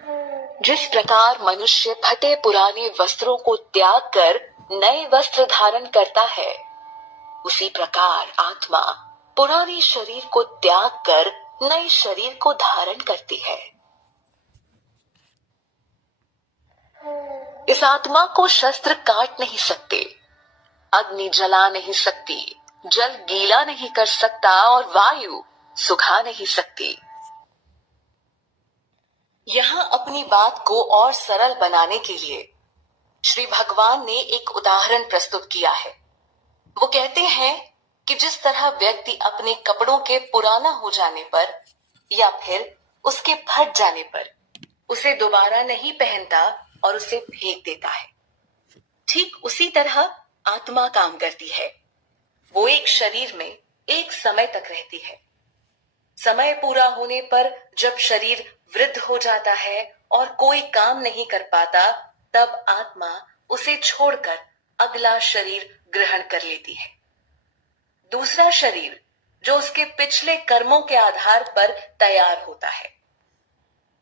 जिस प्रकार मनुष्य फटे पुराने वस्त्रों को त्याग कर नए वस्त्र धारण करता है, उसी प्रकार आत्मा पुराने शरीर को त्याग कर नए शरीर को धारण करती है। इस आत्मा को शस्त्र काट नहीं सकते, अग्नि जला नहीं सकती, जल गीला नहीं कर सकता और वायु सुखा नहीं सकती। यहाँ अपनी बात को और सरल बनाने के लिए श्री भगवान ने एक उदाहरण प्रस्तुत किया है। वो कहते हैं कि जिस तरह व्यक्ति अपने कपड़ों के पुराना हो जाने पर या फिर उसके फट जाने पर उसे दोबारा नहीं पहनता और उसे फेंक देता है, ठीक उसी तरह आत्मा काम करती है। वो एक शरीर में एक समय तक रहती है। समय पूरा होने पर जब शरीर वृद्ध हो जाता है और कोई काम नहीं कर पाता, तब आत्मा उसे छोड़कर अगला शरीर ग्रहण कर लेती है। दूसरा शरीर जो उसके पिछले कर्मों के आधार पर तैयार होता है।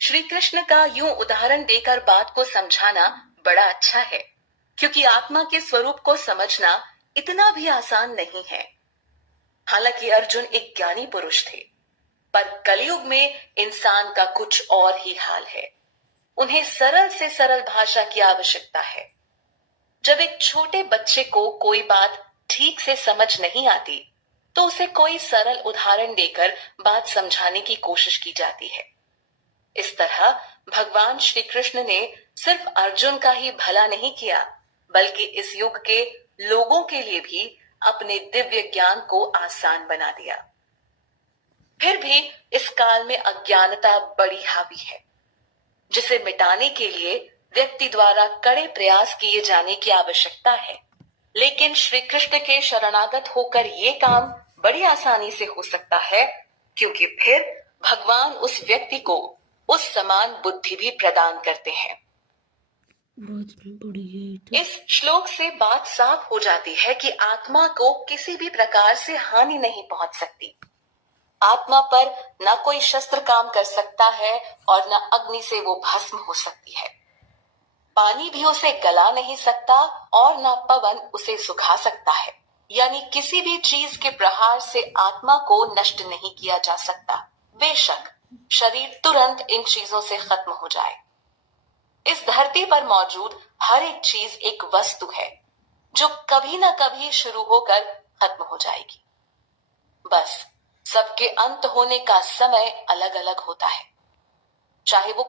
श्री कृष्ण का यूं उदाहरण देकर बात को समझाना बड़ा अच्छा है, क्योंकि आत्मा के स्वरूप को समझना इतना भी आसान नहीं है। हालांकि अर्जुन एक ज्ञानी पुरुष थे, पर कलयुग में इंसान का कुछ और ही हाल है। उन्हें सरल से सरल भाषा की आवश्यकता है। जब एक छोटे बच्चे को कोई बात ठीक से समझ नहीं आती, तो उसे कोई सरल उदाहरण देकर बात समझाने की कोशिश की जाती है। इस तरह भगवान श्री कृष्ण ने सिर्फ अर्जुन का ही भला नहीं किया, बल्कि इस युग के लोगों के लिए भी अपने दिव्य ज्ञान को आसान बना दिया। फिर भी इस काल में अज्ञानता बड़ी हावी है, जिसे मिटाने के लिए व्यक्ति द्वारा कड़े प्रयास किए जाने की आवश्यकता है। लेकिन श्री कृष्ण के शरणागत होकर ये काम बड़ी आसानी से हो सकता है, क्योंकि फिर भगवान उस व्यक्ति को उस समान बुद्धि भी प्रदान करते हैं। इस श्लोक से बात साफ हो जाती है कि आत्मा को किसी भी प्रकार से हानि नहीं पहुंच सकती। आत्मा पर न कोई शस्त्र काम कर सकता है और न अग्नि से वो भस्म हो सकती है। पानी भी उसे गला नहीं सकता और न पवन उसे सुखा सकता है। यानी किसी भी चीज के प्रहार से आत्मा को नष्ट नहीं किया जा सकता, बेशक शरीर तुरंत इन चीजों से खत्म हो जाए। इस धरती पर मौजूद हर एक चीज एक वस्तु है जो कभी न कभी शुरू होकर खत्म हो जाएगी। बस सबके अंत होने का समय अलग अलग होता है, चाहे वो